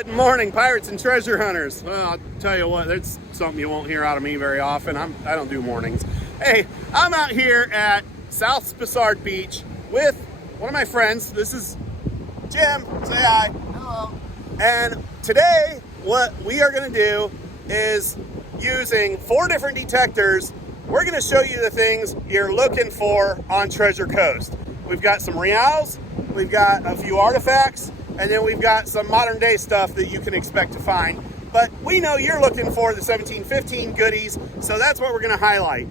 Good morning, pirates and treasure hunters. Well, I'll tell you what, that's something you won't hear out of me very often. I don't do mornings. Hey, I'm out here at South Spessard Beach with one of my friends. This is Jim. Say hi. Hello. And today, what we are going to do is using 4 different detectors. We're going to show you the things you're looking for on Treasure Coast. We've got some reals, we've got a few artifacts, and then we've got some modern day stuff that you can expect to find. But we know you're looking for the 1715 goodies, so that's what we're going to highlight.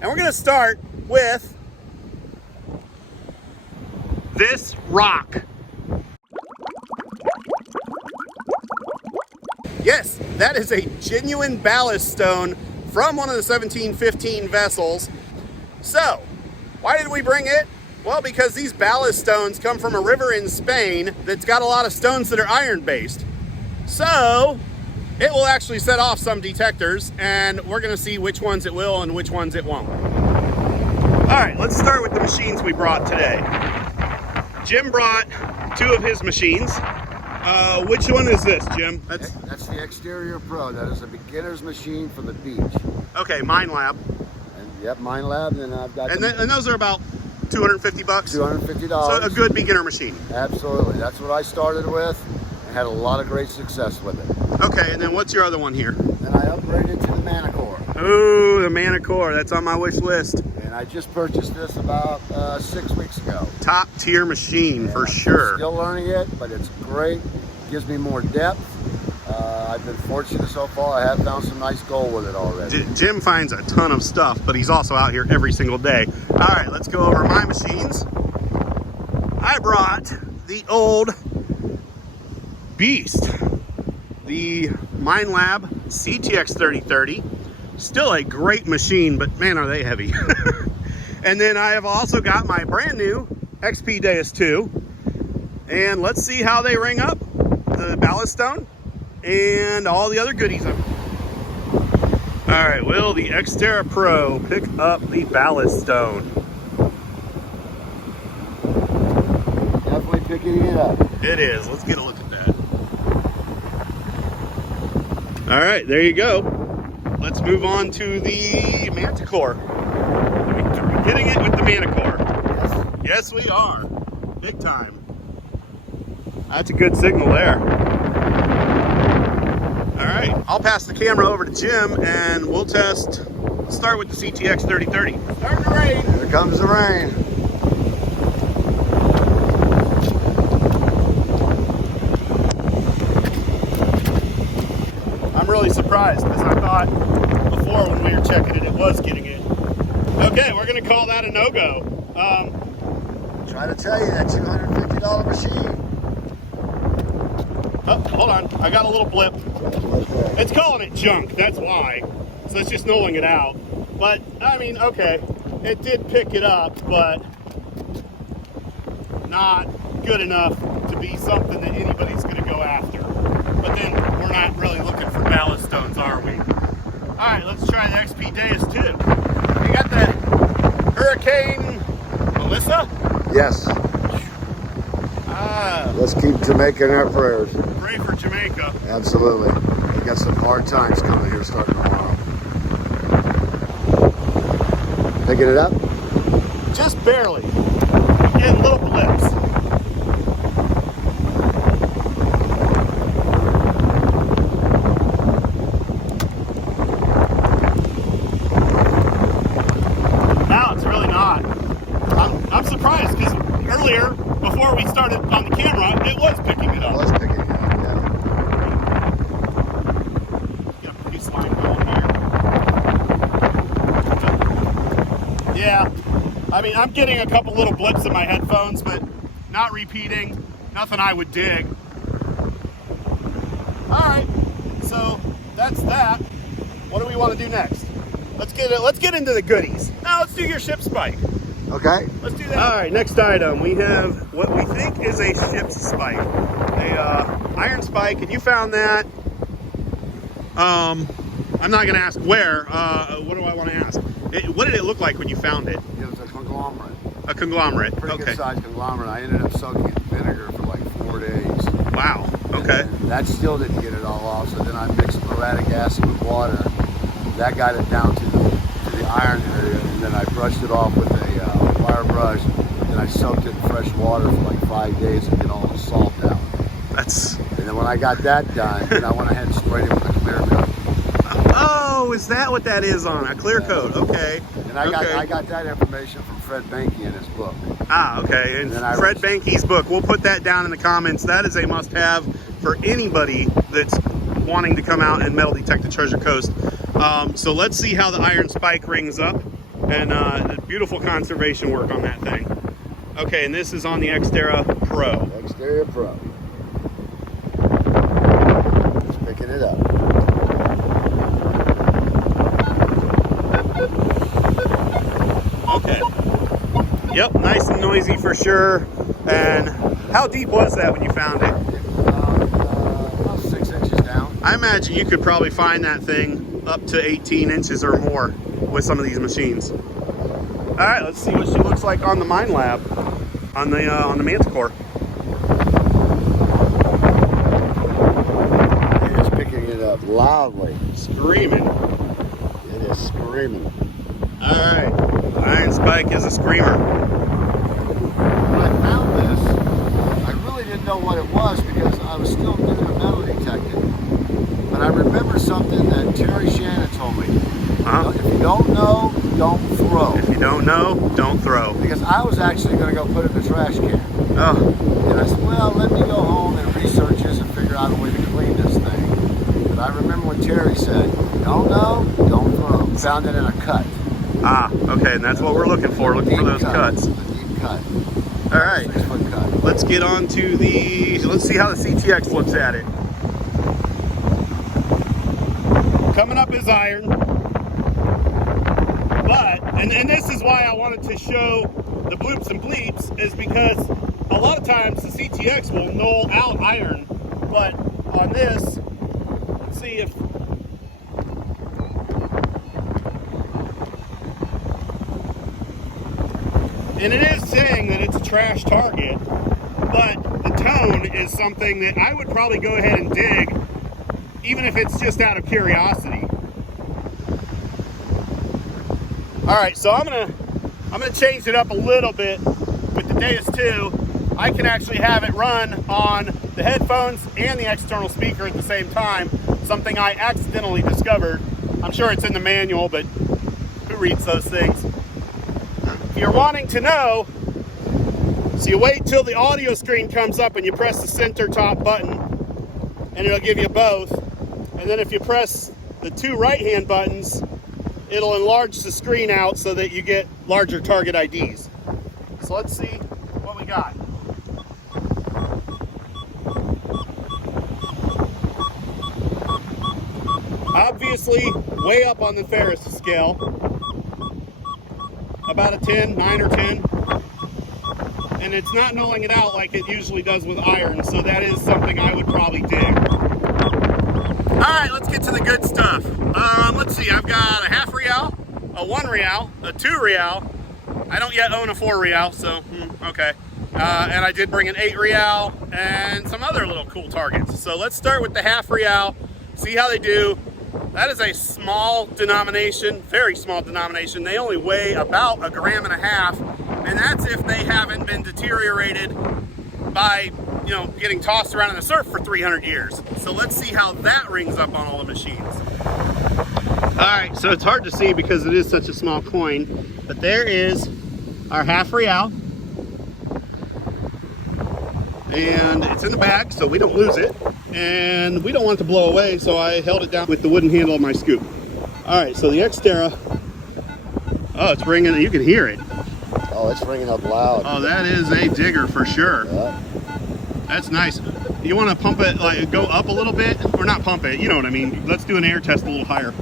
And we're going to start with this rock. Yes, that is a genuine ballast stone from one of the 1715 vessels. So, why did we bring it? Well, because these ballast stones come from a river in Spain that's got a lot of stones that are iron-based. So, it will actually set off some detectors, and we're going to see which ones it will and which ones it won't. All right, let's start with the machines we brought today. Jim brought 2 of his machines. Which one is this, Jim? That's the Xterra Pro. That is a beginner's machine for the beach. Okay, Minelab. And yep, Minelab. And I've got. And those are about $250. $250. So a good beginner machine. Absolutely. That's what I started with, and had a lot of great success with it. Okay, and then what's your other one here? Then I upgraded to the Manticore. Ooh, the Manticore. That's on my wish list. And I just purchased this about 6 weeks ago. Top tier machine for sure. I'm still learning it, but it's great. Gives me more depth. I've been fortunate so far. I have found some nice gold with it already. Jim finds a ton of stuff, but he's also out here every single day. All right, let's go over my machines. I brought the old beast, the Minelab CTX 3030. Still a great machine, but man, are they heavy. And then I have also got my brand new XP Deus 2. And let's see how they ring up the ballast stone and all the other goodies. All right, will the Xterra Pro pick up the ballast stone? Definitely picking it up. It is. Let's get a look at that. All right, there you go. Let's move on to the Manticore. Are we getting it with the Manticore? Yes. Yes, we are. Big time. That's a good signal there. All right, I'll pass the camera over to Jim and we'll test. Let's start with the CTX 3030. Starting to rain. Here comes the rain. I'm really surprised because I thought before when we were checking it, it was getting it. Okay, we're gonna call that a no-go. Try to tell you that $250 machine. Oh, hold on, I got a little blip. It's calling it junk, that's why. So it's just nulling it out. But, I mean, okay, it did pick it up, but not good enough to be something that anybody's gonna go after. But then we're not really looking for ballast stones, are we? All right, let's try the XP Deus 2. You got the Hurricane Melissa? Yes. Let's keep Jamaica in our prayers. Pray for Jamaica. Absolutely. We got some hard times coming here starting tomorrow. Picking it up? Just barely. Getting little blips. Now it's really not. I'm surprised because earlier, before we started on the camera, it was picking it up. I was picking it up, Got a pretty slime going here. Yeah, I mean, I'm getting a couple little blips in my headphones, but not repeating, nothing I would dig. All right, so that's that. What do we want to do next? Let's get into the goodies. Now let's do your ship spike. Okay. Let's do that. All right, next item. We have what we think is a ship's spike. A iron spike, and you found that. I'm not going to ask where. What do I want to ask? What did it look like when you found it? It was a conglomerate. A conglomerate. Pretty Okay. good sized conglomerate. I ended up soaking it in vinegar for like 4 days. Wow. Okay. And that still didn't get it all off, so then I mixed muriatic acid with water. That got it down to the iron area, and then I brushed it off with a wire brush, and I soaked it in fresh water for like 5 days to get all the salt out. And then when I got that done, then I went ahead and sprayed it with a clear coat. Oh, is that what that is on a clear coat? Okay. And I got that information from Fred Banky in his book. Ah, okay. And Fred Banky's book, we'll put that down in the comments. That is a must-have for anybody that's wanting to come out and metal detect the Treasure Coast. So let's see how the iron spike rings up, and the beautiful conservation work on that thing. Okay, and this is on the Xterra Pro. Xterra Pro. Just picking it up. Okay. Yep, nice and noisy for sure. And how deep was that when you found it? About 6 inches down. I imagine you could probably find that thing up to 18 inches or more with some of these machines. All right, let's see what she looks like on the Minelab, on the Manticore. It is picking it up loudly. Screaming. It is screaming. All right, iron spike is a screamer. When I found this, I really didn't know what it was because I was still new to metal detecting. But I remember something that Terry Shannon told me. If you don't know, don't throw. If you don't know, don't throw. Because I was actually going to go put it in the trash can. Oh. And I said, well, let me go home and research this and figure out a way to clean this thing. But I remember what Terry said, don't know, don't throw. Found it in a cut. Ah, okay, and that's what we're looking for. Looking for those cuts. A deep cut. All right. 6-foot cut. Let's get on to let's see how the CTX looks at it. Coming up is iron. But, and this is why I wanted to show the bloops and bleeps, is because a lot of times the CTX will null out iron. But on this, let's see if, and it is saying that it's a trash target, but the tone is something that I would probably go ahead and dig, even if it's just out of curiosity. All right, so I'm gonna change it up a little bit with the Deus 2. I can actually have it run on the headphones and the external speaker at the same time, something I accidentally discovered. I'm sure it's in the manual, but who reads those things? If you're wanting to know, so you wait till the audio screen comes up and you press the center top button, and it'll give you both. And then if you press the 2 right-hand buttons, it'll enlarge the screen out so that you get larger target IDs. So let's see what we got. Obviously, way up on the Ferris scale. About a 10, 9 or 10. And it's not nulling it out like it usually does with iron, so that is something I would probably dig. All right, let's get to the good stuff. Let's see, I've got a half real, a 1 real, a 2 real. I don't yet own a 4 real, so okay. And I did bring an 8 real and some other little cool targets. So let's start with the half real, see how they do. That is a small denomination, very small denomination. They only weigh about 1.5 grams, and that's if they haven't been deteriorated by, you know, getting tossed around in the surf for 300 years. So let's see how that rings up on all the machines. All right, so it's hard to see because it is such a small coin, but there is our half real. And it's in the bag, so we don't lose it. And we don't want it to blow away, so I held it down with the wooden handle of my scoop. All right, so the Xterra, oh, it's ringing, you can hear it. Oh, it's ringing up loud. Oh, that is a digger for sure. Yeah. That's nice. You want to pump it, like go up a little bit, or not pump it, you know what I mean. Let's do an air test a little higher.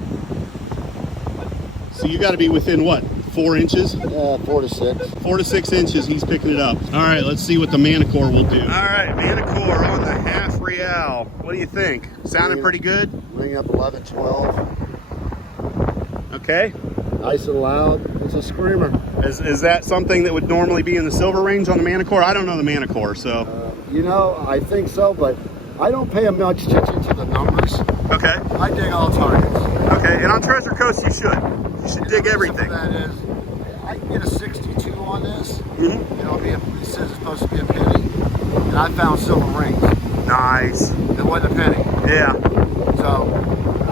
So you got to be within what, 4 inches? Yeah, 4 to 6. 4 to 6 inches, he's picking it up. All right, let's see what the Manticore will do. All right, Manticore on the half real. What do you think? Sounding pretty good? Ringing up 11, 12. Okay. Nice and loud. It's a screamer. Is that something that would normally be in the silver range on the Manticore? I don't know the Manticore, so. You know, I think so, but I don't pay much attention to the numbers. Okay. I dig all targets. Okay, and on Treasure Coast you should. You should dig everything. That is, I can get a 62 on this. Mm-hmm. It'll be it says it's supposed to be a penny. And I found silver rings. Nice. It wasn't a penny. Yeah. So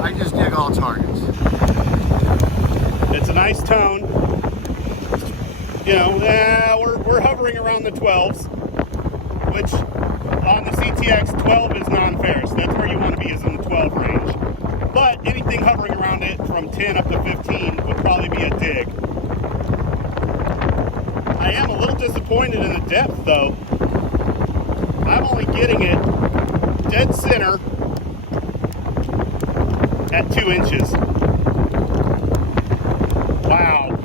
I just dig all targets. It's a nice tone. You know, we're hovering around the 12s, which on the CTX 12 is non-ferrous. That's where you want to be, is in the 12 range. But anything hovering around it from 10 up to 15 would probably be a dig. I am a little disappointed in the depth though. I'm only getting it dead center at 2 inches. Wow.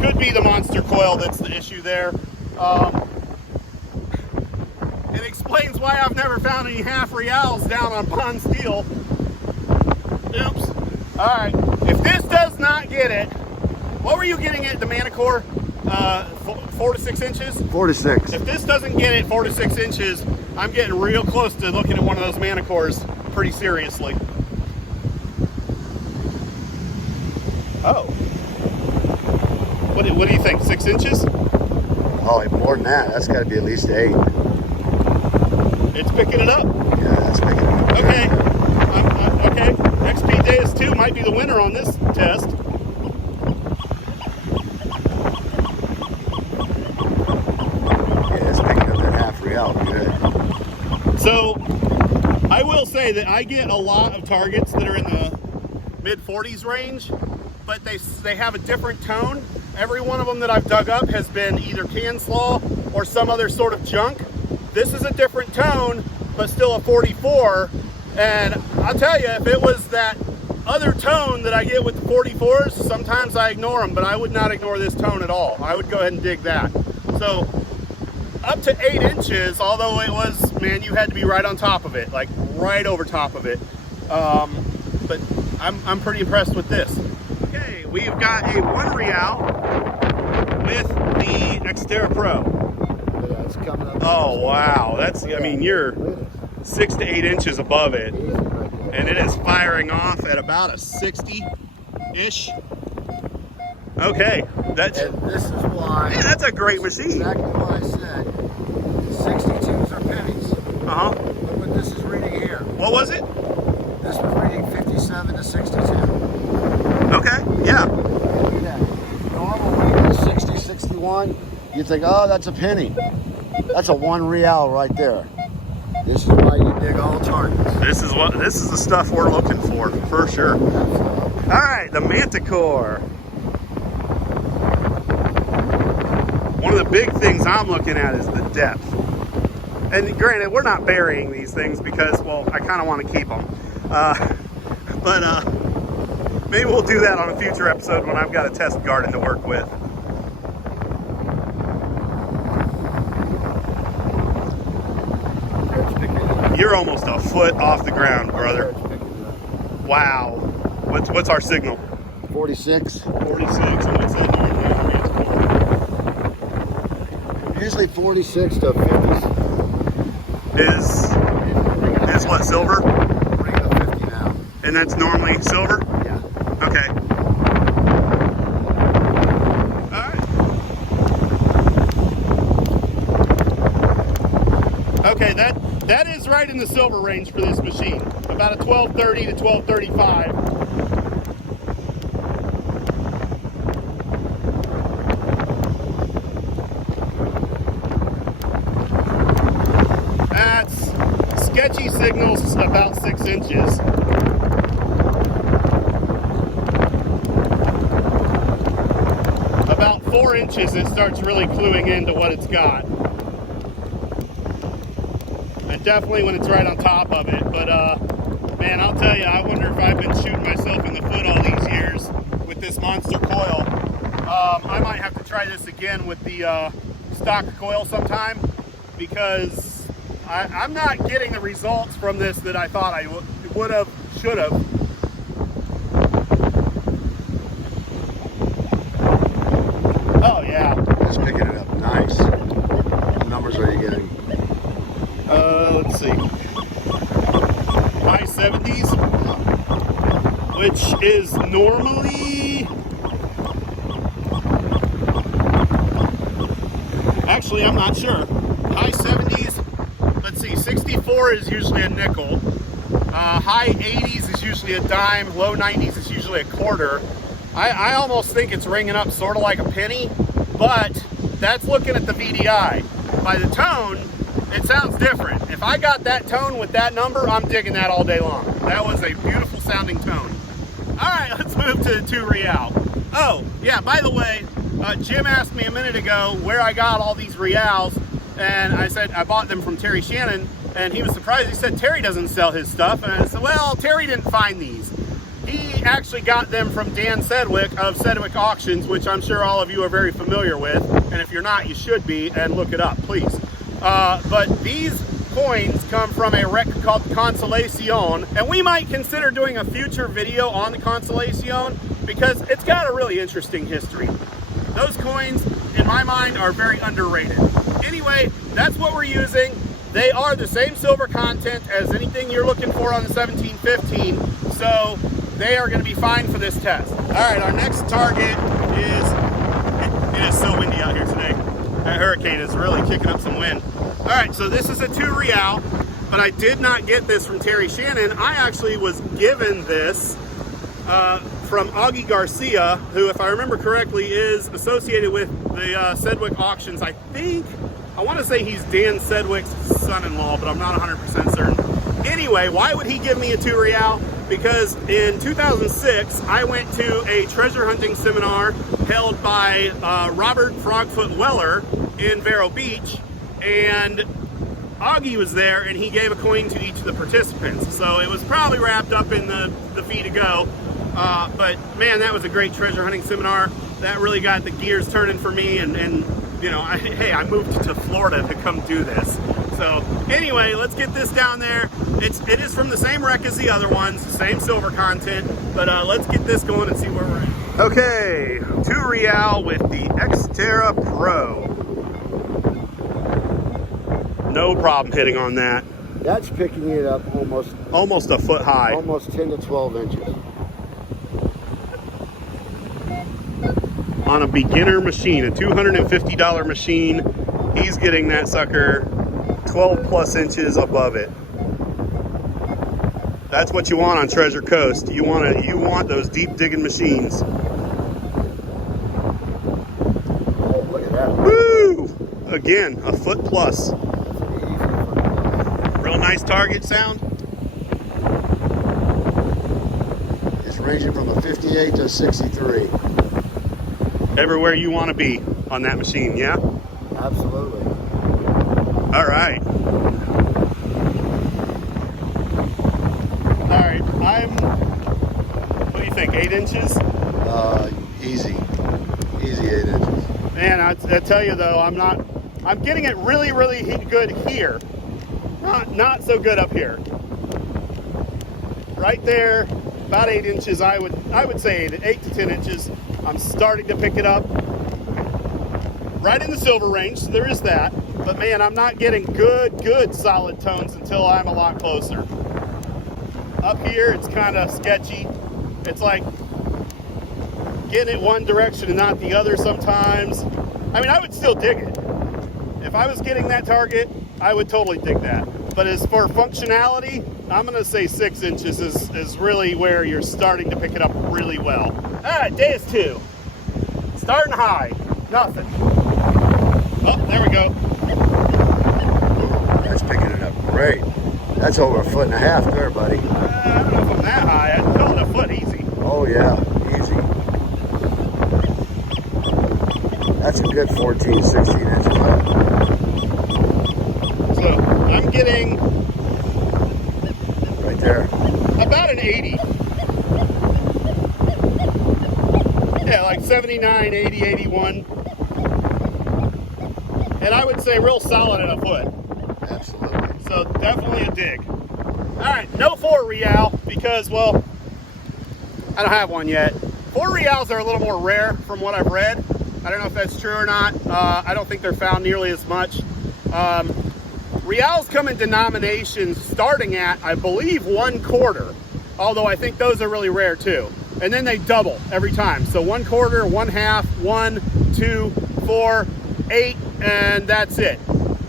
Could be the monster coil that's the issue there. It explains why I've never found any half reals down on pond steel. Oops. All right. If this does not get it, what were you getting at the Manticore? 4 to 6 inches? 4 to 6. If this doesn't get it 4 to 6 inches, I'm getting real close to looking at one of those Manticores pretty seriously. Oh. What do you think? 6 inches? Oh, more than that. That's got to be at least 8. It's picking it up. Yeah, that's picking it up. Okay. Okay. XP Deus 2 might be the winner on this test. Yeah, it's picking up that half real. Good. So, I will say that I get a lot of targets that are in the mid-40s range, but they have a different tone. Every one of them that I've dug up has been either can slaw or some other sort of junk. This is a different tone, but still a 44. And I'll tell you, if it was that other tone that I get with the 44s, sometimes I ignore them, but I would not ignore this tone at all. I would go ahead and dig that. So up to 8 inches, although it was, man, you had to be right on top of it, like right over top of it. But I'm pretty impressed with this. Okay, we've got a 1 real with the Xterra Pro. Yeah, it's coming up. Oh, wow. That's, I mean, you're 6 to 8 inches above it. And it is firing off at about a 60-ish. Okay. That's, And this is why. yeah, that's a great machine. Exactly what I said. 62s are pennies. Uh-huh. Look what this is reading here. What was it? This was reading 57 to 62. Okay, yeah. Look at that. Normal reading is 60, 61. You think, oh, that's a penny. That's a 1 real right there. This is why you dig all targets. This is the stuff we're looking for sure. All right, the Manticore. One of the big things I'm looking at is the depth. And granted, we're not burying these things because, well, I kind of want to keep them. But maybe we'll do that on a future episode when I've got a test garden to work with. You're almost a foot off the ground, brother. Wow. What's our signal? 46. 46. And what's that normally? Usually 46 to 50. Is what, silver? Bring it to 50 now. And that's normally silver? Yeah. Okay. All right. Okay, that is right in the silver range for this machine. About a 1230 to 1235. That's sketchy signals about 6 inches. About 4 inches, it starts really cluing into what it's got. And definitely when it's right on top of it. But man, I'll tell you, I wonder if I've been shooting myself in the foot all these years with this monster coil. I might have to try this again with the stock coil sometime, because I'm not getting the results from this that I thought I would have, should have. Oh yeah. Just picking it up. Nice. What numbers are you getting? Let's see. 70s, which is normally, actually I'm not sure. High 70s, let's see, 64 is usually a nickel. High 80s is usually a dime, low 90s is usually a quarter. I almost think it's ringing up sort of like a penny, but that's looking at the VDI. By the tone, it sounds different. If I got that tone with that number, I'm digging that all day long. That was a beautiful sounding tone. All right, let's move to the 2 real. Oh, yeah, by the way, Jim asked me a minute ago where I got all these reals, and I said I bought them from Terry Shannon, and he was surprised. He said Terry doesn't sell his stuff, and I said, well, Terry didn't find these. He actually got them from Dan Sedgwick of Sedgwick Auctions, which I'm sure all of you are very familiar with, and if you're not, you should be, and look it up, please. But these coins come from a wreck called Consolacion, and we might consider doing a future video on the Consolacion because it's got a really interesting history. Those coins, in my mind, are very underrated. Anyway, that's what we're using. They are the same silver content as anything you're looking for on the 1715, so they are going to be fine for this test. All right, our next target is, it is so windy out here today. That hurricane is really kicking up some wind. All right, so this is a 2 real, but I did not get this from Terry Shannon. I actually was given this from Augie Garcia, who, if I remember correctly, is associated with the Sedgwick Auctions. I want to say he's Dan Sedgwick's son-in-law, but I'm not 100% certain. Anyway, why would he give me a 2 real? Because in 2006, I went to a treasure hunting seminar held by Robert Frogfoot Weller in Vero Beach, and Augie was there, and he gave a coin to each of the participants. So it was probably wrapped up in the fee to go. But man, that was a great treasure hunting seminar. That really got the gears turning for me, and you know, hey, I moved to Florida to come do this. So anyway, let's get this down there. It is from the same wreck as the other ones, same silver content, but let's get this going and see where we're at. Okay, 2 real with the Xterra Pro. No problem hitting on that. That's picking it up almost a foot high. Almost 10 to 12 inches. On a beginner machine, a $250 machine, he's getting that sucker 12 plus inches above it. That's what you want on Treasure Coast. You want those deep digging machines. Oh, look at that. Woo! Again, a foot plus. Real nice target sound. It's ranging from a 58 to a 63. Everywhere you want to be on that machine, yeah? Absolutely. All right. All right, what do you think, 8 inches? Easy 8 inches. Man, I tell you though, I'm getting it really, really good here. Not so good up here. Right there, about 8 inches, I would say 8 to 10 inches. I'm starting to pick it up. Right in the silver range, so there is that. But man, I'm not getting good solid tones until I'm a lot closer. Up here, it's kind of sketchy. It's like getting it one direction and not the other sometimes. I mean, I would still dig it. If I was getting that target, I would totally dig that. But as for functionality, I'm gonna say 6 inches is really where you're starting to pick it up really well. All right, Deus 2. Starting high, nothing. Oh, there we go. That's picking it up great. That's over a foot and a half there, buddy. I don't know if I'm that high. I'd call it a foot easy. Oh yeah, easy. That's a good 14, 16 inches up. So I'm getting right there. About an 80. Yeah, like 79, 80, 81. And I would say real solid at a foot. Absolutely. So definitely a dig. All right, no 4 real because, well, I don't have one yet. 4 reals are a little more rare from what I've read. I don't know if that's true or not. I don't think they're found nearly as much. Reals come in denominations starting at, I believe, 1/4, although I think those are really rare too. And then they double every time. So 1/4, 1/2, 1, 2, 4, 8, and that's it.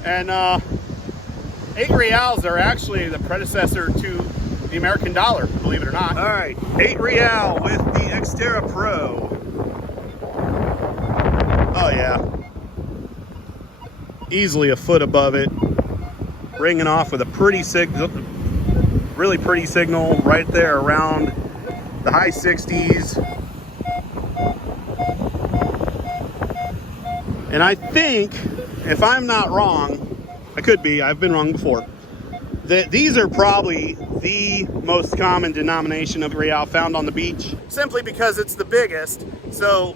And 8 reals are actually the predecessor to the American dollar, believe it or not. All right, 8 real with the Xterra Pro. Oh yeah. Easily a foot above it. Ringing off with a pretty signal, really pretty signal right there around the high 60s. And I think, if I'm not wrong, I could be, I've been wrong before, that these are probably the most common denomination of real found on the beach, simply because it's the biggest. So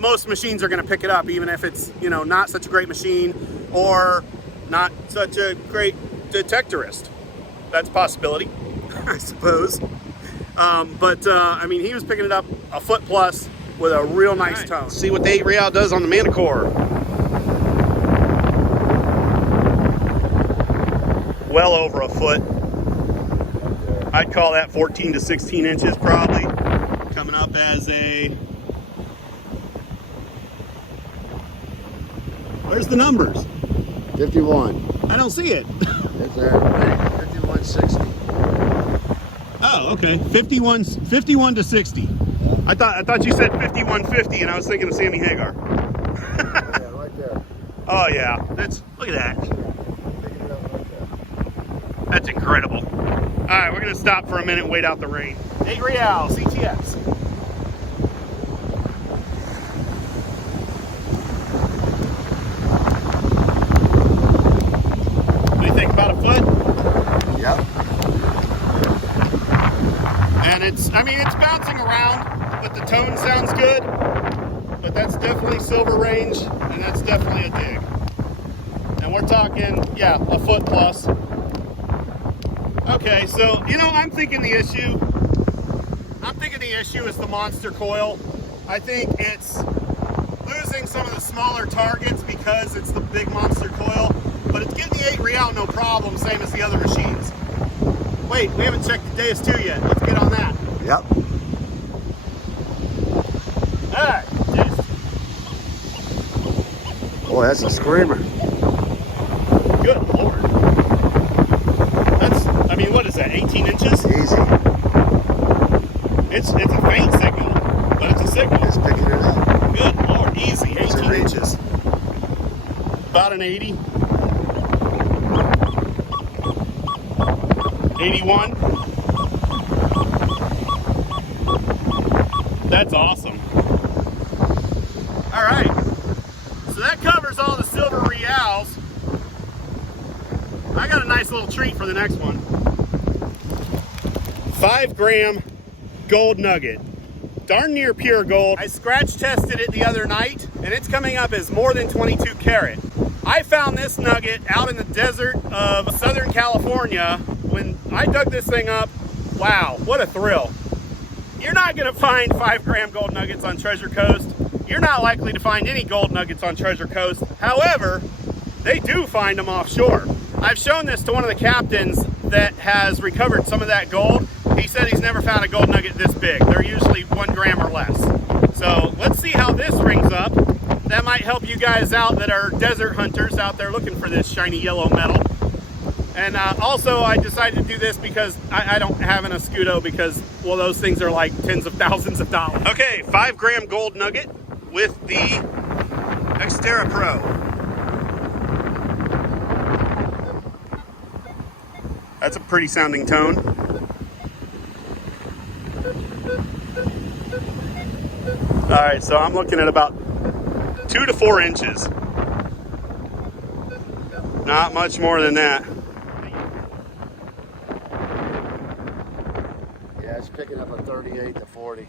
most machines are going to pick it up, even if it's, you know, not such a great machine or not such a great detectorist. That's a possibility, I suppose. I mean, he was picking it up a foot plus with a real nice tone. See what the 8 real does on the Manticore. Well over a foot. I'd call that 14 to 16 inches probably. Coming up as a... Where's the numbers? 51. I don't see it. It's there. 5160. Oh, okay. 51 to 60. Yeah. I thought you said 5150, and I was thinking of Sammy Hagar. Yeah, right there. Oh yeah, look at that. Picking it up right there. That's incredible. All right, we're gonna stop for a minute and wait out the rain. 8 real CTX. What do you think, about a foot? Yep. And it's bouncing around, but the tone sounds good. But that's definitely silver range, and that's definitely a dig. And we're talking, yeah, a foot plus. Okay, so, you know, I'm thinking the issue is the monster coil. I think it's losing some of the smaller targets because it's the big monster coil, but it's getting the 8 real no problem, same as the other machines. Wait, we haven't checked the Deus 2 yet. Let's get on that. Yep. All right, Deus. Boy, that's a screamer. Good Lord. That's, I mean, what is that, 18 inches? Easy. It's a faint signal, but it's a signal. It's picking it up. Good Lord, easy, 18 reach. inches. About an 80. 81. That's awesome. All right, so that covers all the silver reals. I got a nice little treat for the next one. 5 gram gold nugget. Darn near pure gold. I scratch tested it the other night, and it's coming up as more than 22 karat. I found this nugget out in the desert of Southern California. When I dug this thing up, wow, what a thrill. You're not gonna find 5 gram gold nuggets on Treasure Coast. You're not likely to find any gold nuggets on Treasure Coast. However, they do find them offshore. I've shown this to one of the captains that has recovered some of that gold. He said he's never found a gold nugget this big. They're usually 1 gram or less. So let's see how this rings up. That might help you guys out that are desert hunters out there looking for this shiny yellow metal. And also I decided to do this because I don't have an Escudo because, well, those things are like tens of thousands of dollars. Okay, 5 gram gold nugget with the Xterra Pro. That's a pretty sounding tone. All right, so I'm looking at about 2 to 4 inches. Not much more than that. Yeah, it's picking up a 38 to 40.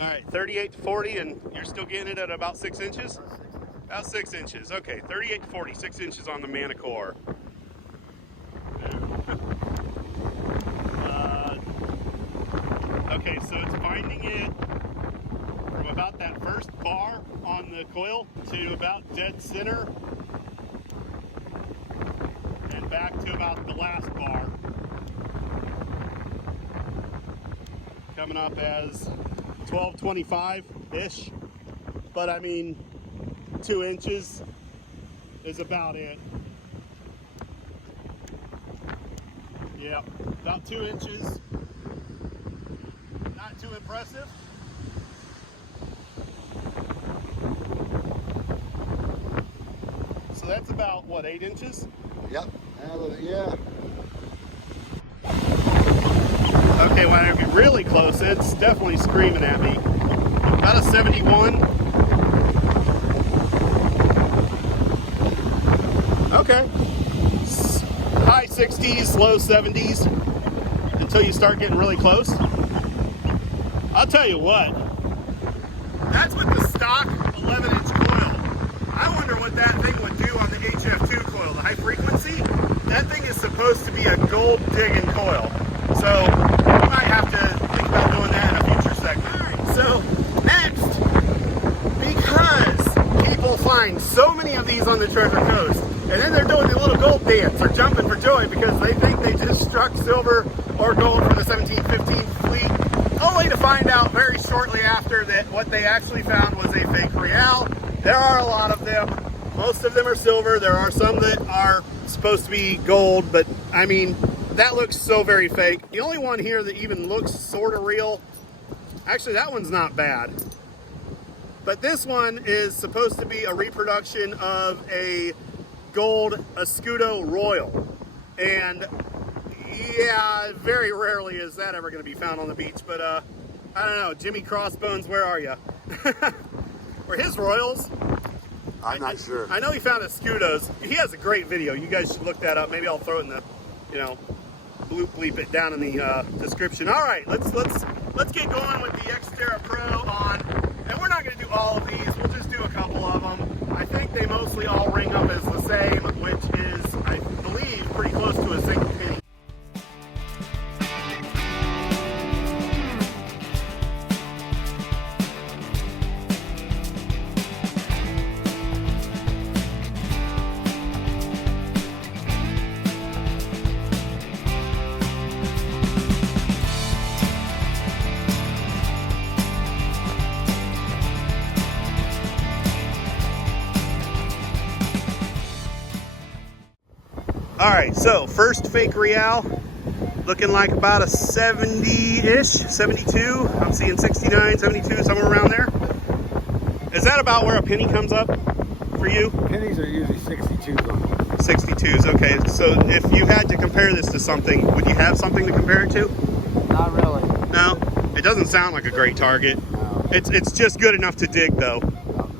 All right, 38 to 40, and you're still getting it at about 6 inches? About 6 inches. Okay, 38 to 40, 6 inches on the Manticore. Okay, so it's finding it from a about that first bar on the coil to about dead center, and back to about the last bar, coming up as 1225-ish, but I mean 2 inches is about it. Yeah, about 2 inches. Not too impressive. So that's about, what, 8 inches? Yep. Yeah. Okay, when I get really close, it's definitely screaming at me. About a 71. Okay. High 60s, low 70s until you start getting really close. I'll tell you what, that's with the stock 11-inch coil. I wonder what that thing would do on the HF2 coil, the high frequency. That thing is supposed to be a gold digging coil. So we might have to think about doing that in a future segment. All right, so next, because people find so many of these on the Treasure Coast, and then they're doing the little gold dance or jumping for joy because they think they just struck silver or gold from the 1715 fleet, only to find out very shortly after that what they actually found was a fake reale. There are a lot of them. Most of them are silver. There are some that are supposed to be gold, but I mean, that looks so very fake. The only one here that even looks sort of real, actually that one's not bad. But this one is supposed to be a reproduction of a gold Escudo Royal. And yeah, very rarely is that ever going to be found on the beach, but I don't know. Jimmy Crossbones, where are you? Were his Royals? I'm not sure. I know he found Escudos. He has a great video. You guys should look that up. Maybe I'll throw it in the, bleep it down in the description. All right, let's get going with the Xterra Pro on. And we're not going to do all of these. We'll just do a couple of them. I think they mostly all ring up as the same, which is, I believe, pretty close to a single penny. All right, so first fake reale, looking like about a 70-ish, 72. I'm seeing 69, 72, somewhere around there. Is that about where a penny comes up for you? Pennies are usually 62 though. 62s, okay. So if you had to compare this to something, would you have something to compare it to? Not really. No? It doesn't sound like a great target. No. It's just good enough to dig though. No.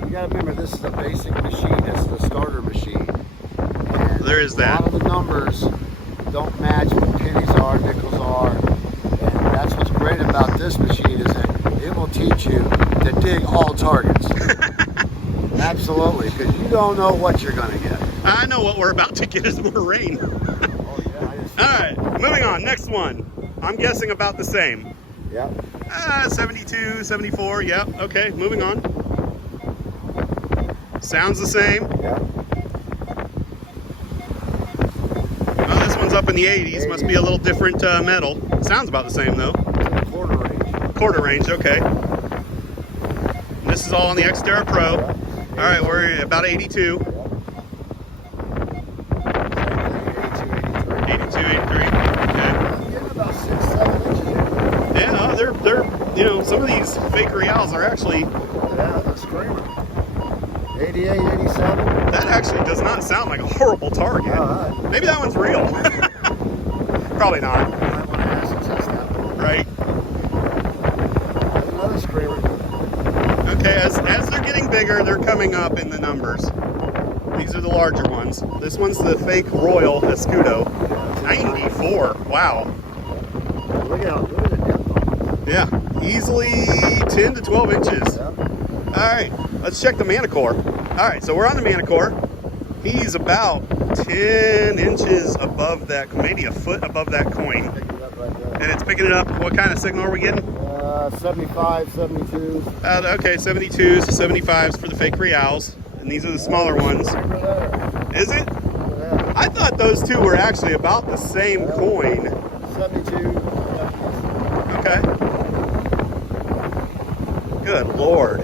You gotta remember, this is a basic machine. It's the starter machine. There is that. A lot of the numbers don't match what pennies are, nickels are, and that's what's great about this machine is that it will teach you to dig all targets. Absolutely, because you don't know what you're going to get. I know what we're about to get is more rain. Oh yeah. All right, moving on. Next one. I'm guessing about the same. Yep. 72, 74. Yep. Okay, moving on. Sounds the same. Yep. Up in the 80s, must be a little different metal. Sounds about the same though. Quarter range. Quarter range, okay. And this is all on the Xterra Pro. All right, we're at about 82. 82, 83. Okay. About 6, 7 inches. Yeah, no, they're some of these fake reales are actually. Yeah, that's a screamer. 88, 87. That actually does not sound like a horrible target. Maybe that one's real. Probably not. I want to acid test that one. Right. Another screamer. Okay, as they're getting bigger, they're coming up in the numbers. These are the larger ones. This one's the fake Royal Escudo. 94. Wow. Look at the depth. Yeah, easily 10 to 12 inches. Yeah. All right, let's check the Manticore. All right, so we're on the Manticore. He's about 10 inches above that, maybe a foot above that coin. Pick it up right there. And it's picking it up. What kind of signal are we getting? 75, 72. Okay, 72s, 75s for the fake reals, and these are the smaller ones. Is it? I thought those two were actually about the same coin. 72. Okay. Good Lord.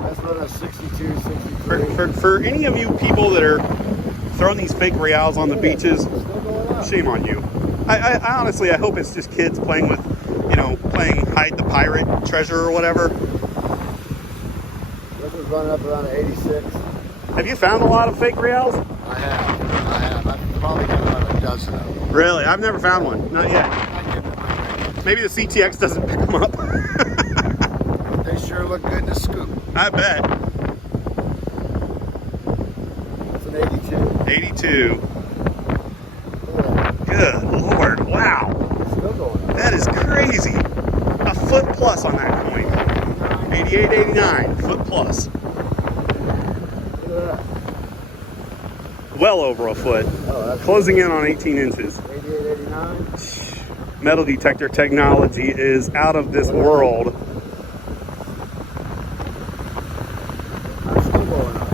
That's running a 62, 63. For any of you people that are throwing these fake reals on the beaches, shame on you. I honestly, I hope it's just kids playing with, you know, playing hide the pirate treasure or whatever. This is running up around 86. Have you found a lot of fake reals? I have. I've probably got about a dozen of them. Really? I've never found one. Not yet. Maybe the CTX doesn't pick them up. They sure look good to scoop. I bet. It's an 82. 82. Good Lord. Wow. It's still going up. That is crazy. A foot plus on that coin. 88, 89. Foot plus. Look at that. Well over a foot. Oh, that's Closing in on 18 inches. 88, 89. Metal detector technology is out of this world. I'm still going up.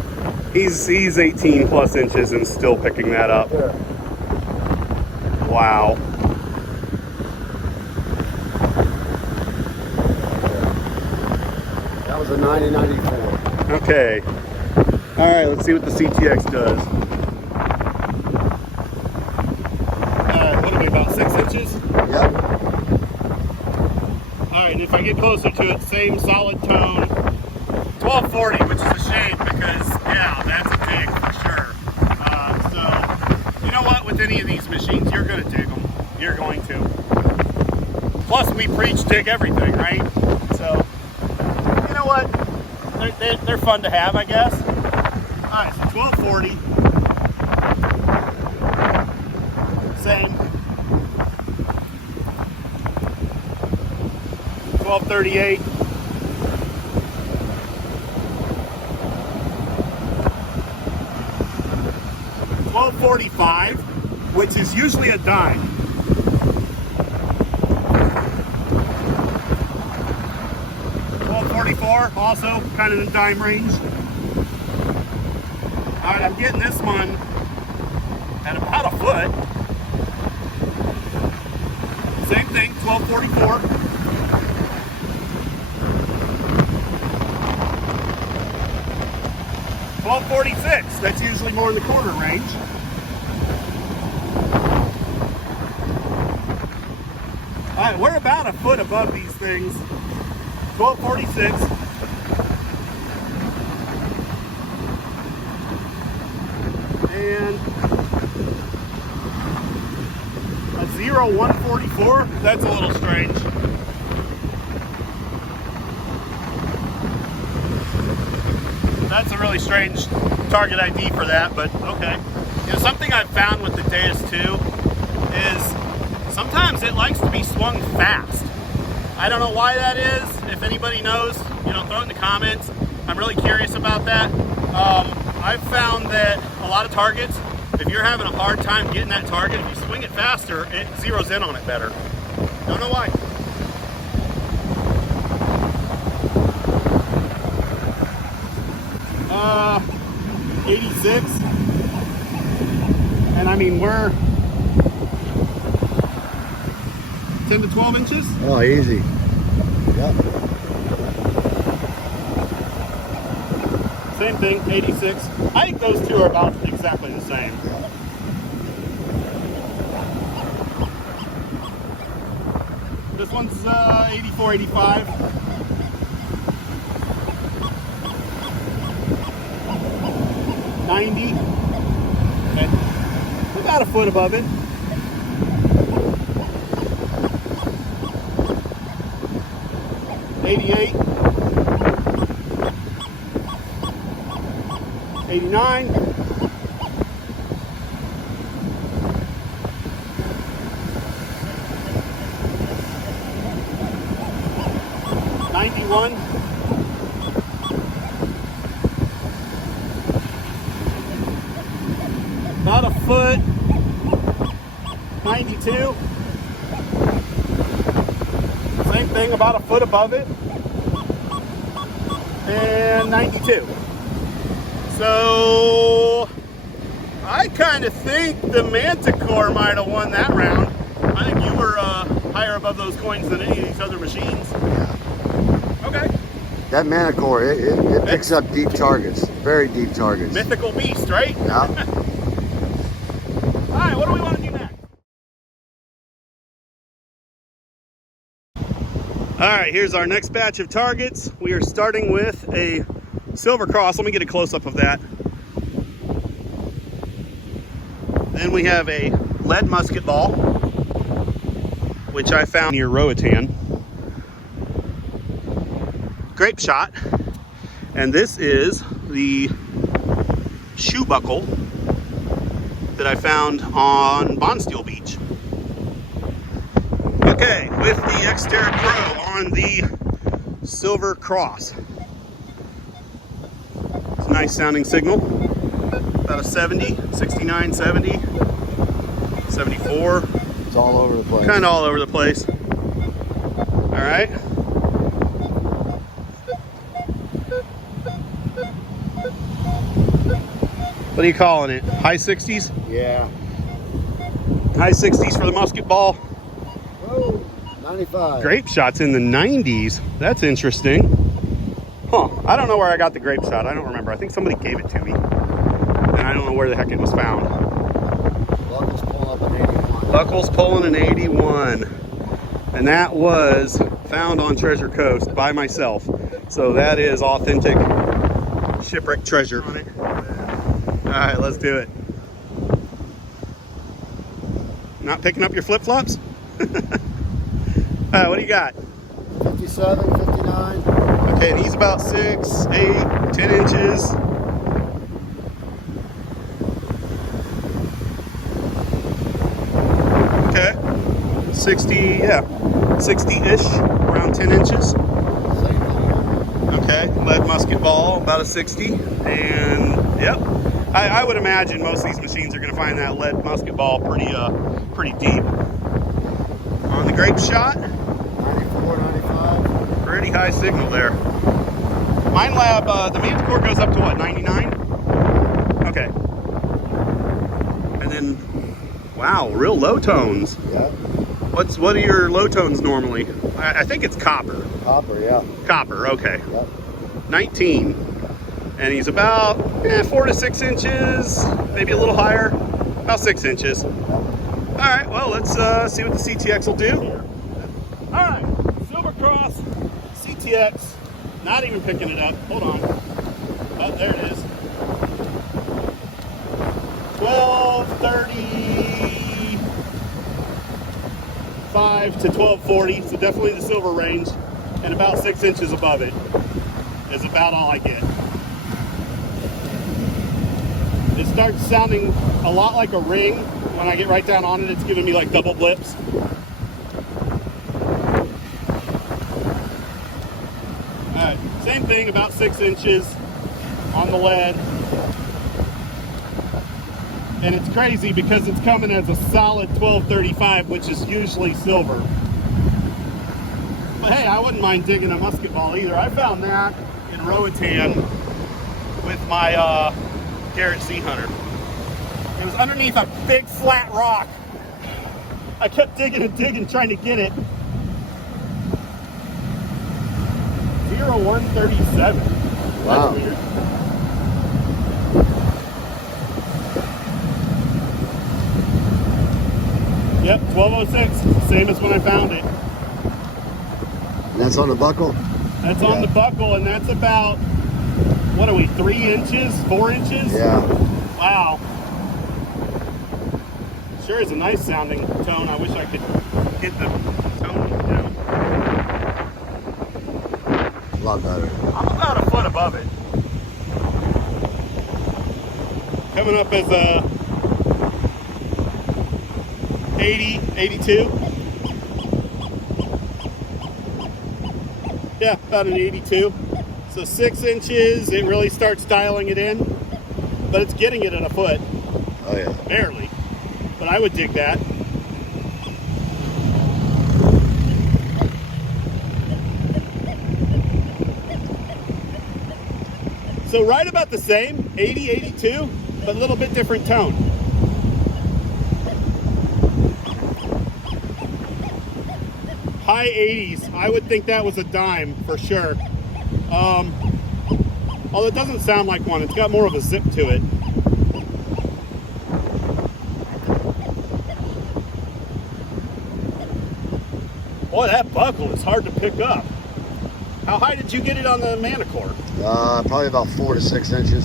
He's 18 plus inches and still picking that up. Yeah. Wow. That was a 90-94. Okay. All right, let's see what the CTX does. What are we, about 6 inches? Yep. All right, and if I get closer to it, same solid tone. 1240, which is a shame because, yeah, that's a dig for sure. So, you know what? With any of these machines, you're going to dig them. You're going to. Plus, we preach dig everything, right? So, you know what? They're fun to have, I guess. All right, so 1240. Same. 1238. 1245, which is usually a dime. 1244, also kind of in the dime range. All right, I'm getting this one at about a foot. Same thing, 1244. 1246, that's usually more in the quarter range. All right, we're about a foot above these things. 1246. And a 0144, that's a little strange. That's a really strange target ID for that, but okay. You know, something I've found with the Deus too is sometimes it likes to be swung fast. I don't know why that is. If anybody knows, you know, throw it in the comments. I'm really curious about that. I've found that a lot of targets, if you're having a hard time getting that target, if you swing it faster, it zeroes in on it better. Don't know why. Uh, 86. And I mean, we're 10 to 12 inches. Oh, easy. Yep. Same thing, 86. I think those two are about exactly the same. This one's 84, 85. $90. Okay. About a foot above it. $88. 89. $91. About a foot. 92. Same thing, about a foot above it. And 92. So I kind of think the Manticore might have won that round. I think you were higher above those coins than any of these other machines. Yeah. Okay. That Manticore, it picks up deep targets, very deep targets. Mythical beast, right? Yeah. All right, what do we want to do next? All right, here's our next batch of targets. We are starting with a silver cross. Let me get a close-up of that. Then we have a lead musket ball, which I found near Roatan. Grape shot. And this is the shoe buckle that I found on Bondsteel Beach. Okay, with the Xterra Pro on the silver cross. It's a nice sounding signal. About a 70, 69, 70, 74. It's all over the place. Kind of all over the place. All right. What are you calling it? High 60s? Yeah. High 60s for the musket ball. Oh, 95. Grape shot's in the 90s. That's interesting. Huh. I don't know where I got the grape shot. I don't remember. I think somebody gave it to me. And I don't know where the heck it was found. Buckle's pulling up an 81. Buckle's pulling an 81. And that was found on Treasure Coast by myself. So that is authentic shipwreck treasure on it. All right, let's do it. Not picking up your flip-flops? All right, what do you got? 57, 59. Okay, and he's about 6, 8, 10 inches. Okay, 60, yeah, 60-ish, around 10 inches. Okay, lead musket ball, about a 60, and yep. I would imagine most of these machines are going to find that lead musket ball pretty deep. On the grape shot, 94, 95. pretty high signal there. Minelab, the Manticore goes up to what, 99? Okay. And then, wow, real low tones. Yeah. What are your low tones normally? I think it's copper. Copper, yeah. Copper, okay. Yep. 19. And he's about 4 to 6 inches, maybe a little higher, about 6 inches. All right, well, let's see what the CTX will do. All right, Silver Cross CTX, not even picking it up. Hold on. Oh, there it is. 1235 to 1240, so definitely the silver range, and about 6 inches above it is about all I get. It starts sounding a lot like a ring. When I get right down on it, it's giving me like double blips. All right, same thing, about 6 inches on the lead. And it's crazy because it's coming as a solid 1235, which is usually silver. But hey, I wouldn't mind digging a musket ball either. I found that in Roatan with my Garrett Sea Hunter. It was underneath a big flat rock. I kept digging and digging, trying to get it. 0137. Wow. That's weird. Yep, 1206. Same as when I found it. And that's on the buckle? That's on the buckle, and that's about, what are we, 3 inches, 4 inches? Yeah. Wow. Sure is a nice sounding tone. I wish I could get the tone down. A lot better. I'm about a foot above it. Coming up as a 80, 82. Yeah, about an 82. So 6 inches, it really starts dialing it in, but it's getting it at a foot. Oh yeah. Barely. But I would dig that. So right about the same, 80, 82, but a little bit different tone. High 80s, I would think that was a dime for sure. Although it doesn't sound like one, it's got more of a zip to it. Boy, that buckle is hard to pick up. How high did you get it on the Manticore? Probably about 4 to 6 inches.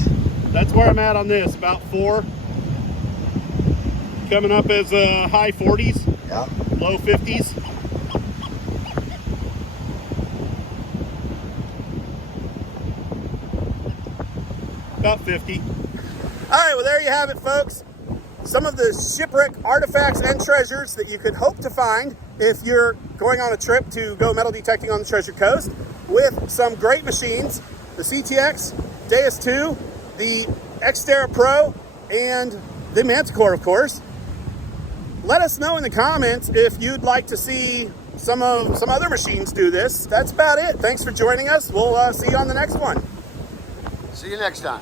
That's where I'm at on this, about 4. Coming up as high 40s, Yeah. low 50s. About 50. All right, well, there you have it, folks. Some of the shipwreck artifacts and treasures that you could hope to find if you're going on a trip to go metal detecting on the Treasure Coast, with some great machines, the CTX, Deus 2, the Xterra Pro, and the Manticore, of course. Let us know in the comments if you'd like to see some other machines do this. That's about it. Thanks for joining us. We'll see you on the next one. See you next time.